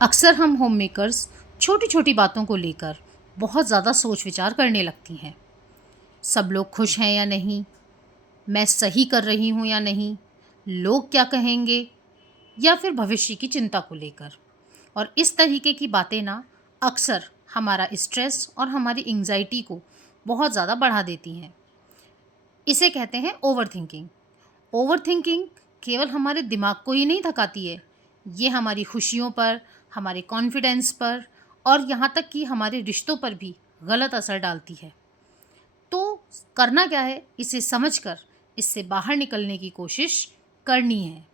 अक्सर हम home makers छोटी छोटी बातों को लेकर बहुत ज़्यादा सोच विचार करने लगती हैं। सब लोग खुश हैं या नहीं, मैं सही कर रही हूँ या नहीं, लोग क्या कहेंगे, या फिर भविष्य की चिंता को लेकर। और इस तरीके की बातें ना अक्सर हमारा स्ट्रेस और हमारी एंजाइटी को बहुत ज़्यादा बढ़ा देती हैं। इसे कहते हैं ओवर थिंकिंग। ओवर थिंकिंग केवल हमारे दिमाग को ही नहीं थकाती है, ये हमारी खुशियों पर, हमारे कॉन्फिडेंस पर और यहाँ तक कि हमारे रिश्तों पर भी गलत असर डालती है। तो करना क्या है, इसे समझकर इससे बाहर निकलने की कोशिश करनी है।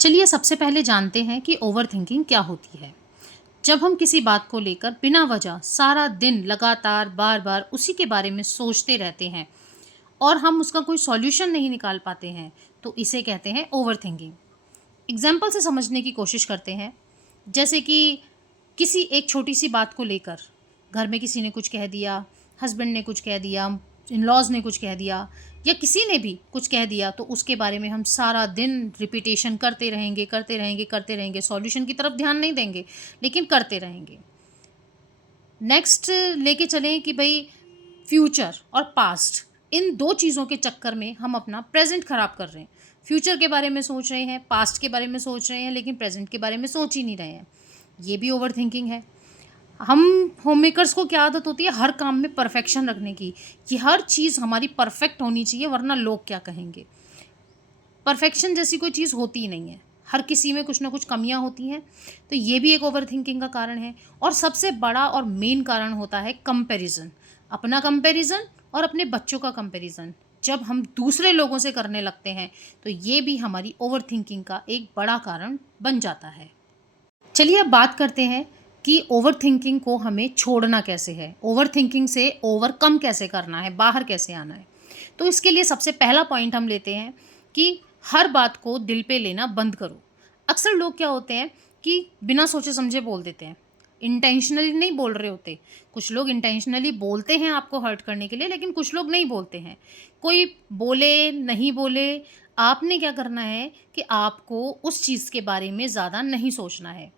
चलिए सबसे पहले जानते हैं कि ओवर थिंकिंग क्या होती है। जब हम किसी बात को लेकर बिना वजह सारा दिन लगातार बार बार उसी के बारे में सोचते रहते हैं और हम उसका कोई सॉल्यूशन नहीं निकाल पाते हैं, तो इसे कहते हैं ओवर थिंकिंग। एग्जाम्पल से समझने की कोशिश करते हैं। जैसे कि किसी एक छोटी सी बात को लेकर घर में किसी ने कुछ कह दिया, हस्बैंड ने कुछ कह दिया, इन लॉज ने कुछ कह दिया, या किसी ने भी कुछ कह दिया, तो उसके बारे में हम सारा दिन रिपीटेशन करते रहेंगे करते रहेंगे करते रहेंगे, सॉल्यूशन की तरफ ध्यान नहीं देंगे, लेकिन करते रहेंगे। नेक्स्ट लेके चलें कि भाई फ्यूचर और पास्ट, इन दो चीज़ों के चक्कर में हम अपना प्रेजेंट ख़राब कर रहे हैं। फ्यूचर के बारे में सोच रहे हैं, पास्ट के बारे में सोच रहे हैं, लेकिन प्रेजेंट के बारे में सोच ही नहीं रहे हैं। ये भी ओवर थिंकिंग है। हम होम मेकर्स को क्या आदत होती है, हर काम में परफेक्शन रखने की, कि हर चीज़ हमारी परफेक्ट होनी चाहिए वरना लोग क्या कहेंगे। परफेक्शन जैसी कोई चीज़ होती ही नहीं है, हर किसी में कुछ ना कुछ कमियां होती हैं। तो ये भी एक ओवर थिंकिंग का कारण है। और सबसे बड़ा और मेन कारण होता है कंपैरिजन। अपना कंपैरिजन और अपने बच्चों का कंपैरिजन जब हम दूसरे लोगों से करने लगते हैं, तो ये भी हमारी ओवर थिंकिंग का एक बड़ा कारण बन जाता है। चलिए अब बात करते हैं कि ओवर थिंकिंग को हमें छोड़ना कैसे है, ओवर थिंकिंग से ओवरकम कैसे करना है, बाहर कैसे आना है। तो इसके लिए सबसे पहला पॉइंट हम लेते हैं कि हर बात को दिल पे लेना बंद करो। अक्सर लोग क्या होते हैं कि बिना सोचे समझे बोल देते हैं, इंटेंशनली नहीं बोल रहे होते। कुछ लोग इंटेंशनली बोलते हैं आपको हर्ट करने के लिए, लेकिन कुछ लोग नहीं बोलते हैं। कोई बोले नहीं बोले, आपने क्या करना है कि आपको उस चीज़ के बारे में ज़्यादा नहीं सोचना है।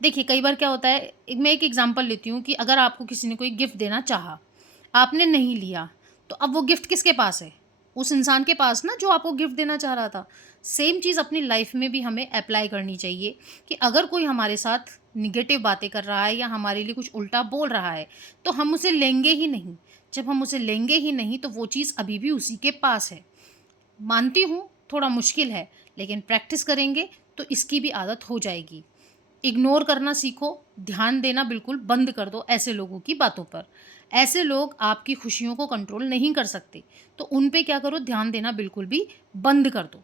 देखिए कई बार क्या होता है, मैं एक एग्जांपल लेती हूँ कि अगर आपको किसी ने कोई गिफ्ट देना चाहा, आपने नहीं लिया, तो अब वो गिफ्ट किसके पास है? उस इंसान के पास ना, जो आपको गिफ्ट देना चाह रहा था। सेम चीज़ अपनी लाइफ में भी हमें अप्लाई करनी चाहिए कि अगर कोई हमारे साथ निगेटिव बातें कर रहा है या हमारे लिए कुछ उल्टा बोल रहा है, तो हम उसे लेंगे ही नहीं। जब हम उसे लेंगे ही नहीं, तो वो चीज़ अभी भी उसी के पास है। मानती हूँ थोड़ा मुश्किल है, लेकिन प्रैक्टिस करेंगे तो इसकी भी आदत हो जाएगी। इग्नोर करना सीखो, ध्यान देना बिल्कुल बंद कर दो ऐसे लोगों की बातों पर। ऐसे लोग आपकी खुशियों को कंट्रोल नहीं कर सकते, तो उन पे क्या करो, ध्यान देना बिल्कुल भी बंद कर दो।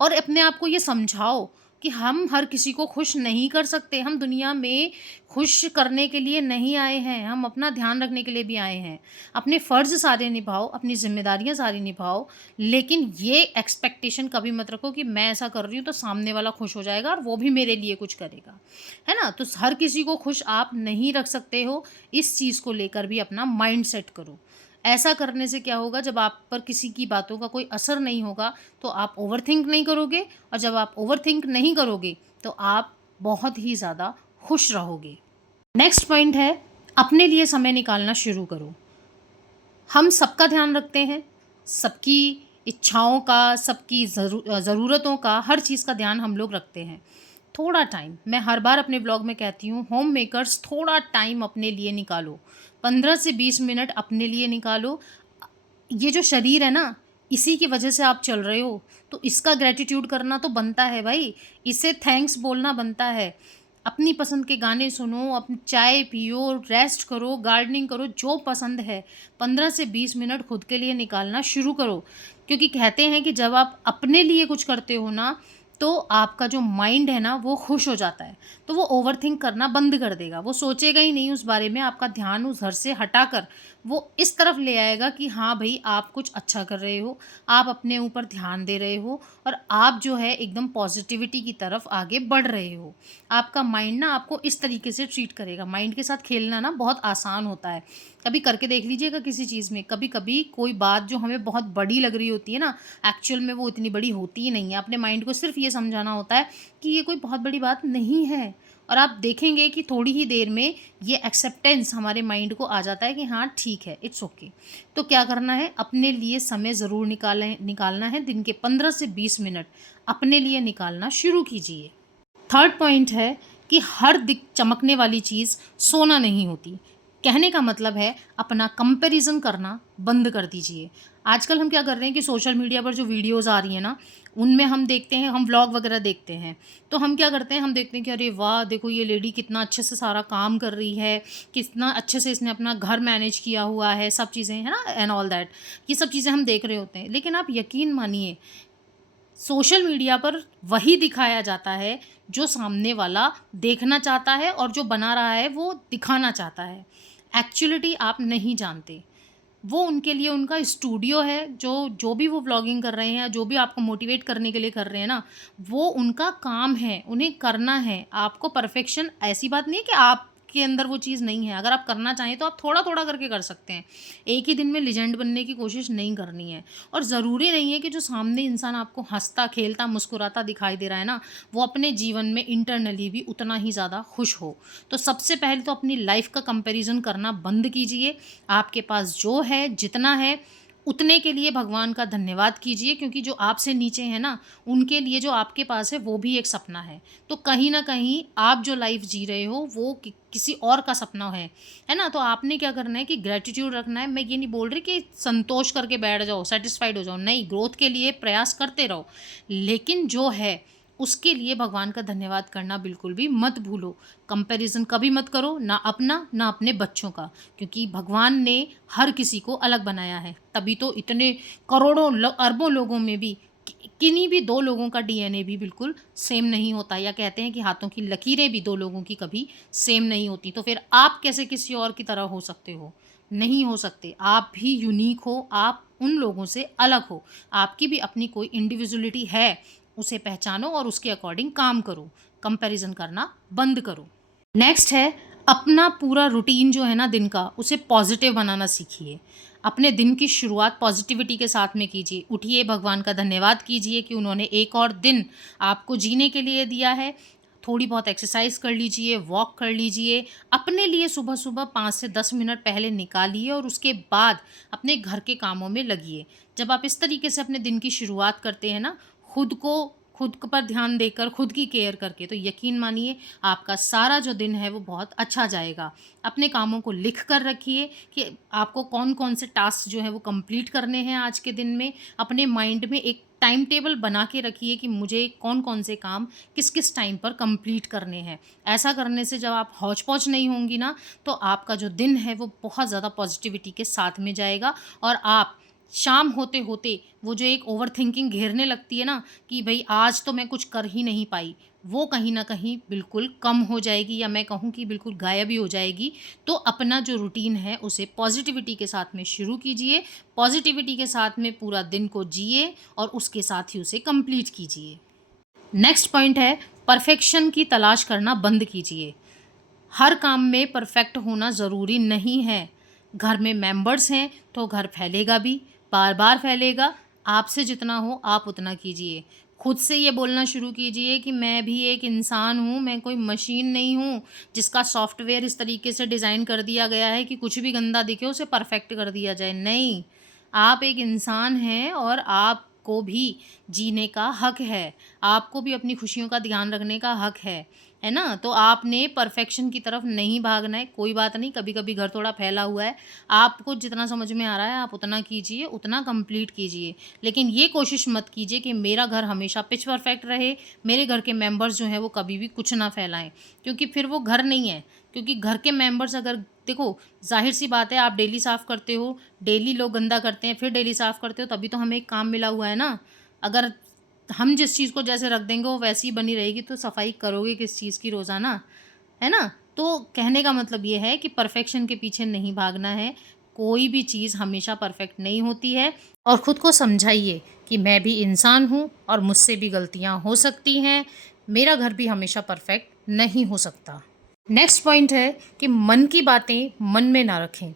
और अपने आप को ये समझाओ कि हम हर किसी को खुश नहीं कर सकते, हम दुनिया में खुश करने के लिए नहीं आए हैं, हम अपना ध्यान रखने के लिए भी आए हैं। अपने फ़र्ज़ सारे निभाओ, अपनी ज़िम्मेदारियाँ सारी निभाओ, लेकिन ये एक्सपेक्टेशन कभी मत रखो कि मैं ऐसा कर रही हूँ तो सामने वाला खुश हो जाएगा और वो भी मेरे लिए कुछ करेगा। है ना? तो हर किसी को खुश आप नहीं रख सकते हो, इस चीज़ को लेकर भी अपना माइंड सेट करो। ऐसा करने से क्या होगा, जब आप पर किसी की बातों का कोई असर नहीं होगा, तो आप ओवरथिंक नहीं करोगे, और जब आप ओवरथिंक नहीं करोगे, तो आप बहुत ही ज़्यादा खुश रहोगे। नेक्स्ट पॉइंट है, अपने लिए समय निकालना शुरू करो। हम सबका ध्यान रखते हैं, सबकी इच्छाओं का, सबकी ज़रूरतों का, हर चीज़ का ध्यान हम लोग रखते हैं। थोड़ा टाइम, मैं हर बार अपने ब्लॉग में कहती हूँ, होम मेकर्स थोड़ा टाइम अपने लिए निकालो, 15 से 20 मिनट अपने लिए निकालो। ये जो शरीर है ना, इसी की वजह से आप चल रहे हो, तो इसका ग्रैटिट्यूड करना तो बनता है भाई, इसे थैंक्स बोलना बनता है। अपनी पसंद के गाने सुनो, अपनी चाय पियो, रेस्ट करो, गार्डनिंग करो, जो पसंद है। 15 से 20 मिनट खुद के लिए निकालना शुरू करो, क्योंकि कहते हैं कि जब आप अपने लिए कुछ करते हो ना, तो आपका जो माइंड है ना, वो खुश हो जाता है। तो वो ओवरथिंक करना बंद कर देगा, वो सोचेगा ही नहीं उस बारे में, आपका ध्यान उस घर से हटाकर वो इस तरफ ले आएगा कि हाँ भई, आप कुछ अच्छा कर रहे हो, आप अपने ऊपर ध्यान दे रहे हो और आप जो है एकदम पॉज़िटिविटी की तरफ आगे बढ़ रहे हो। आपका माइंड ना आपको इस तरीके से ट्रीट करेगा। माइंड के साथ खेलना ना बहुत आसान होता है। कभी करके देख लीजिएगा किसी चीज़ में, कभी-कभी कोई बात जो हमें बहुत बड़ी लग रही होती है ना, एक्चुअल में वो इतनी बड़ी होती ही नहीं है। अपने माइंड को सिर्फ़ ये समझाना होता है कि ये कोई बहुत बड़ी बात नहीं है, और आप देखेंगे कि थोड़ी ही देर में ये एक्सेप्टेंस हमारे माइंड को आ जाता है कि हाँ ठीक है, इट्स ओके। तो क्या करना है, अपने लिए समय ज़रूर निकालना है। दिन के 15 से 20 मिनट अपने लिए निकालना शुरू कीजिए। थर्ड पॉइंट है कि हर दिक चमकने वाली चीज़ सोना नहीं होती। कहने का मतलब है अपना कंपैरिज़न करना बंद कर दीजिए। आजकल हम क्या कर रहे हैं कि सोशल मीडिया पर जो वीडियोज़ आ रही हैं ना, उनमें हम देखते हैं, हम व्लॉग वगैरह देखते हैं। तो हम क्या करते हैं, हम देखते हैं कि अरे वाह! देखो ये लेडी कितना अच्छे से सारा काम कर रही है, कितना अच्छे से इसने अपना घर मैनेज किया हुआ है, सब चीज़ें, है ना? And all that. ये सब चीज़ें हम देख रहे होते हैं। लेकिन आप यकीन मानिए, सोशल मीडिया पर वही दिखाया जाता है जो सामने वाला देखना चाहता है और जो बना रहा है वो दिखाना चाहता है। एक्चुअलिटी आप नहीं जानते। वो उनके लिए उनका स्टूडियो है, जो जो भी वो व्लॉगिंग कर रहे हैं, जो भी आपको मोटिवेट करने के लिए कर रहे हैं ना, वो उनका काम है, उन्हें करना है। आपको परफेक्शन, ऐसी बात नहीं है कि आपके अंदर वो चीज़ नहीं है। अगर आप करना चाहें तो आप थोड़ा-थोड़ा करके कर सकते हैं। एक ही दिन में लीजेंड बनने की कोशिश नहीं करनी है। और ज़रूरी नहीं है कि जो सामने इंसान आपको हँसता, खेलता, मुस्कुराता दिखाई दे रहा है ना, वो अपने जीवन में इंटरनली भी उतना ही ज़्यादा खुश हो। तो सबसे पहले तो अपनी लाइफ़ का कंपैरिज़न करना बंद कीजिए। आपके पास जो है, जितना है, उतने के लिए भगवान का धन्यवाद कीजिए, क्योंकि जो आपसे नीचे हैं ना, उनके लिए जो आपके पास है वो भी एक सपना है। तो कहीं न कहीं आप जो लाइफ़ जी रहे हो वो किसी और का सपना है ना? तो आपने क्या करना है कि ग्रैटिट्यूड रखना है। मैं ये नहीं बोल रही कि संतोष करके बैठ जाओ, सैटिस्फाइड हो जाओ, नहीं, ग्रोथ के लिए प्रयास करते रहो। लेकिन जो है उसके लिए भगवान का धन्यवाद करना बिल्कुल भी मत भूलो। कंपैरिज़न कभी मत करो, ना अपना, ना अपने बच्चों का, क्योंकि भगवान ने हर किसी को अलग बनाया है। तभी तो इतने करोड़ों अरबों लोगों में भी किन्हीं भी 2 लोगों का डीएनए भी बिल्कुल सेम नहीं होता, या कहते हैं कि हाथों की लकीरें भी 2 लोगों की कभी सेम नहीं होती। तो फिर आप कैसे किसी और की तरह हो सकते हो? नहीं हो सकते। आप भी यूनिक हो, आप उन लोगों से अलग हो। आपकी भी अपनी कोई इंडिविजुअलिटी है, उसे पहचानो और उसके अकॉर्डिंग काम करो। कंपैरिज़न करना बंद करो। नेक्स्ट है, अपना पूरा रूटीन जो है ना दिन का, उसे पॉजिटिव बनाना सीखिए। अपने दिन की शुरुआत पॉजिटिविटी के साथ में कीजिए। उठिए, भगवान का धन्यवाद कीजिए कि उन्होंने एक और दिन आपको जीने के लिए दिया है। थोड़ी बहुत एक्सरसाइज कर लीजिए, वॉक कर लीजिए। अपने लिए सुबह-सुबह 5 से 10 मिनट पहले निकालिए और उसके बाद अपने घर के कामों में लगिए। जब आप इस तरीके से अपने दिन की शुरुआत करते हैं ना, खुद पर ध्यान देकर, खुद की केयर करके, तो यकीन मानिए आपका सारा जो दिन है वो बहुत अच्छा जाएगा। अपने कामों को लिख कर रखिए कि आपको कौन-कौन से टास्क जो हैं वो कंप्लीट करने हैं आज के दिन में। अपने माइंड में एक टाइम टेबल बना के रखिए कि मुझे कौन-कौन से काम किस-किस टाइम पर कंप्लीट करने हैं। ऐसा करने से जब आप हौच-पौच नहीं होंगी ना, तो आपका जो दिन है वो बहुत ज़्यादा पॉजिटिविटी के साथ में जाएगा, और आप शाम होते-होते वो जो एक ओवरथिंकिंग घेरने लगती है ना कि भई आज तो मैं कुछ कर ही नहीं पाई, वो कहीं न कहीं बिल्कुल कम हो जाएगी, या मैं कहूँ कि बिल्कुल गायब ही हो जाएगी। तो अपना जो रूटीन है उसे पॉज़िटिविटी के साथ में शुरू कीजिए, पॉज़िटिविटी के साथ में पूरा दिन को जिए और उसके साथ ही उसे कंप्लीट कीजिए। नेक्स्ट पॉइंट है, परफेक्शन की तलाश करना बंद कीजिए। हर काम में परफेक्ट होना ज़रूरी नहीं है। घर में मेंबर्स हैं तो घर फैलेगा भी, बार-बार फैलेगा। आपसे जितना हो आप उतना कीजिए। खुद से ये बोलना शुरू कीजिए कि मैं भी एक इंसान हूँ, मैं कोई मशीन नहीं हूँ जिसका सॉफ्टवेयर इस तरीके से डिज़ाइन कर दिया गया है कि कुछ भी गंदा दिखे उसे परफेक्ट कर दिया जाए। नहीं, आप एक इंसान हैं और आपको भी जीने का हक है। आपको भी अपनी खुशियों का ध्यान रखने का हक है ना? तो आपने परफेक्शन की तरफ नहीं भागना है, कोई बात नहीं, कभी-कभी घर थोड़ा फैला हुआ है। आपको जितना समझ में आ रहा है आप उतना कीजिए, उतना कंप्लीट कीजिए। लेकिन ये कोशिश मत कीजिए कि मेरा घर हमेशा पिच परफेक्ट रहे, मेरे घर के मेंबर्स जो हैं वो कभी भी कुछ ना फैलाएँ, क्योंकि फिर वो घर नहीं है। क्योंकि घर के मेंबर्स अगर, देखो, ज़ाहिर-सी बात है, आप डेली साफ़ करते हो, डेली लोग गंदा करते हैं, फिर डेली साफ़ करते हो, तभी तो हमें एक काम मिला हुआ है ना। अगर हम जिस चीज़ को जैसे रख देंगे वो वैसी ही बनी रहेगी, तो सफाई करोगे किस चीज़ की रोज़ाना, है ना? तो कहने का मतलब ये है कि परफेक्शन के पीछे नहीं भागना है। कोई भी चीज़ हमेशा परफेक्ट नहीं होती है और ख़ुद को समझाइए कि मैं भी इंसान हूँ और मुझसे भी गलतियाँ हो सकती हैं, मेरा घर भी हमेशा परफेक्ट नहीं हो सकता। नेक्स्ट पॉइंट है कि मन की बातें मन में ना रखें।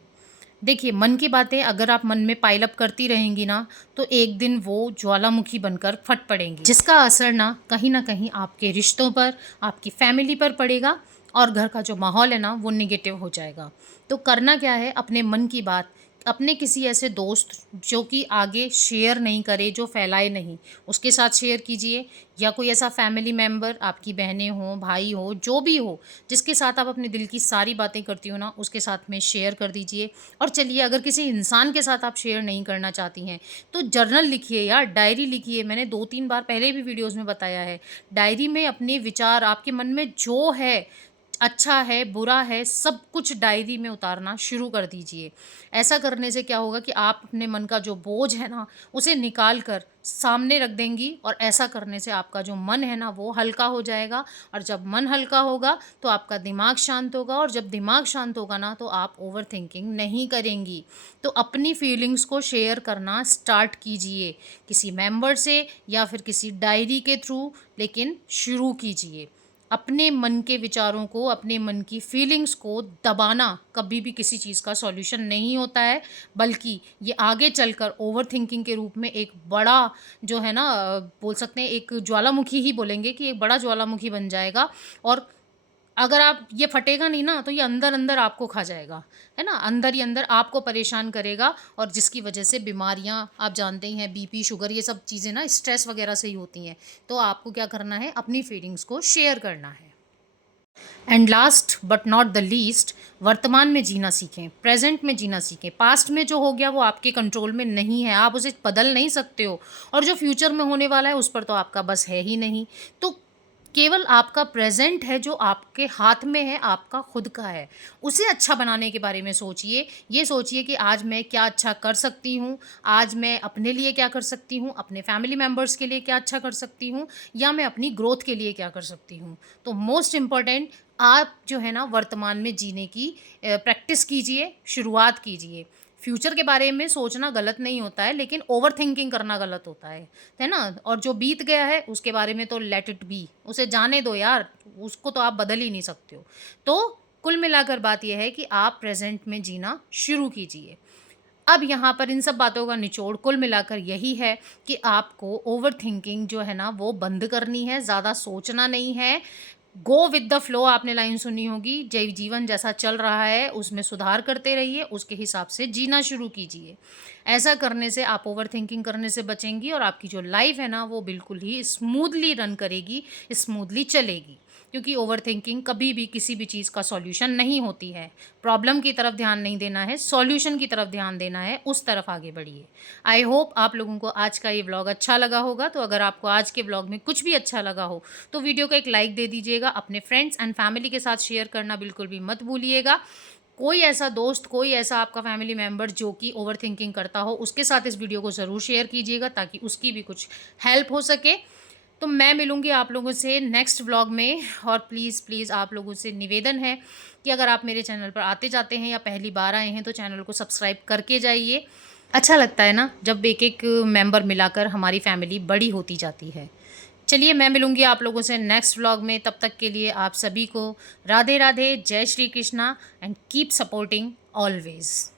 देखिए, मन की बातें अगर आप मन में पाइल अप करती रहेंगी ना, तो एक दिन वो ज्वालामुखी बनकर फट पड़ेंगी, जिसका असर ना कहीं आपके रिश्तों पर, आपकी फैमिली पर पड़ेगा और घर का जो माहौल है ना वो नेगेटिव हो जाएगा। तो करना क्या है, अपने मन की बात अपने किसी ऐसे दोस्त जो कि आगे शेयर नहीं करे, जो फैलाए नहीं, उसके साथ शेयर कीजिए, या कोई ऐसा फैमिली मेम्बर, आपकी बहनें हों, भाई हो, जो भी हो, जिसके साथ आप अपने दिल की सारी बातें करती हो ना, उसके साथ में शेयर कर दीजिए। और चलिए, अगर किसी इंसान के साथ आप शेयर नहीं करना चाहती हैं तो जर्नल लिखिए यार, डायरी लिखिए। मैंने 2-3 बार पहले भी वीडियोज़ में बताया है, डायरी में अपने विचार, आपके मन में जो है, अच्छा है, बुरा है, सब कुछ डायरी में उतारना शुरू कर दीजिए। ऐसा करने से क्या होगा कि आप अपने मन का जो बोझ है ना, उसे निकाल कर सामने रख देंगी, और ऐसा करने से आपका जो मन है ना वो हल्का हो जाएगा। और जब मन हल्का होगा तो आपका दिमाग शांत होगा, और जब दिमाग शांत होगा ना तो आप ओवरथिंकिंग नहीं करेंगी। तो अपनी फीलिंग्स को शेयर करना स्टार्ट कीजिए, किसी मेंबर से या फिर किसी डायरी के थ्रू, लेकिन शुरू कीजिए। अपने मन के विचारों को, अपने मन की फीलिंग्स को दबाना कभी भी किसी चीज़ का सॉल्यूशन नहीं होता है, बल्कि ये आगे चलकर ओवरथिंकिंग के रूप में एक बड़ा, जो है ना, बोल सकते हैं एक ज्वालामुखी ही बोलेंगे, कि एक बड़ा ज्वालामुखी बन जाएगा। और अगर आप ये फटेगा नहीं ना, तो ये अंदर-अंदर आपको खा जाएगा, है ना? अंदर ही अंदर आपको परेशान करेगा, और जिसकी वजह से बीमारियाँ, आप जानते ही हैं, बीपी, शुगर, ये सब चीज़ें ना स्ट्रेस वगैरह से ही होती हैं। तो आपको क्या करना है, अपनी फीलिंग्स को शेयर करना है। And last but not the least, वर्तमान में जीना सीखें, प्रेजेंट में जीना सीखें। पास्ट में जो हो गया वो आपके कंट्रोल में नहीं है, आप उसे बदल नहीं सकते हो, और जो फ्यूचर में होने वाला है उस पर तो आपका बस है ही नहीं। तो केवल आपका प्रेजेंट है जो आपके हाथ में है, आपका खुद का है। उसे अच्छा बनाने के बारे में सोचिए। ये सोचिए कि आज मैं क्या अच्छा कर सकती हूँ, आज मैं अपने लिए क्या कर सकती हूँ, अपने फैमिली मेम्बर्स के लिए क्या अच्छा कर सकती हूँ, या मैं अपनी ग्रोथ के लिए क्या कर सकती हूँ। तो मोस्ट इम्पॉर्टेंट, आप जो है ना वर्तमान में जीने की प्रैक्टिस कीजिए, शुरुआत कीजिए। फ्यूचर के बारे में सोचना गलत नहीं होता है, लेकिन ओवरथिंकिंग करना गलत होता है ना? और जो बीत गया है उसके बारे में तो लेट इट बी, उसे जाने दो यार, उसको तो आप बदल ही नहीं सकते हो। तो कुल मिलाकर बात यह है कि आप प्रेज़ेंट में जीना शुरू कीजिए। अब यहाँ पर इन सब बातों का निचोड़ कुल मिलाकर यही है कि आपको ओवरथिंकिंग जो है ना वो बंद करनी है, ज़्यादा सोचना नहीं है। गो विद द फ्लो, आपने लाइन सुनी होगी, जय जीवन जैसा चल रहा है उसमें सुधार करते रहिए, उसके हिसाब से जीना शुरू कीजिए। ऐसा करने से आप ओवरथिंकिंग करने से बचेंगी, और आपकी जो लाइफ है ना वो बिल्कुल ही स्मूथली रन करेगी, स्मूथली चलेगी। क्योंकि ओवरथिंकिंग कभी भी किसी भी चीज़ का सॉल्यूशन नहीं होती है। प्रॉब्लम की तरफ ध्यान नहीं देना है, सॉल्यूशन की तरफ ध्यान देना है, उस तरफ आगे बढ़िए। आई होप आप लोगों को आज का ये व्लॉग अच्छा लगा होगा। तो अगर आपको आज के व्लॉग में कुछ भी अच्छा लगा हो तो वीडियो को एक लाइक दे दीजिएगा, अपने फ्रेंड्स एंड फैमिली के साथ शेयर करना बिल्कुल भी मत भूलिएगा। कोई ऐसा दोस्त, कोई ऐसा आपका फैमिली मेम्बर जो कि ओवरथिंकिंग करता हो, उसके साथ इस वीडियो को ज़रूर शेयर कीजिएगा, ताकि उसकी भी कुछ हेल्प हो सके। तो मैं मिलूँगी आप लोगों से नेक्स्ट व्लॉग में, और प्लीज़ प्लीज़ आप लोगों से निवेदन है कि अगर आप मेरे चैनल पर आते जाते हैं या पहली बार आए हैं तो चैनल को सब्सक्राइब करके जाइए। अच्छा लगता है ना जब एक-एक मेंबर मिलाकर हमारी फैमिली बड़ी होती जाती है। चलिए, मैं मिलूँगी आप लोगों से नेक्स्ट व्लॉग में, तब तक के लिए आप सभी को राधे राधे, जय Shri Krishna, and keep supporting always.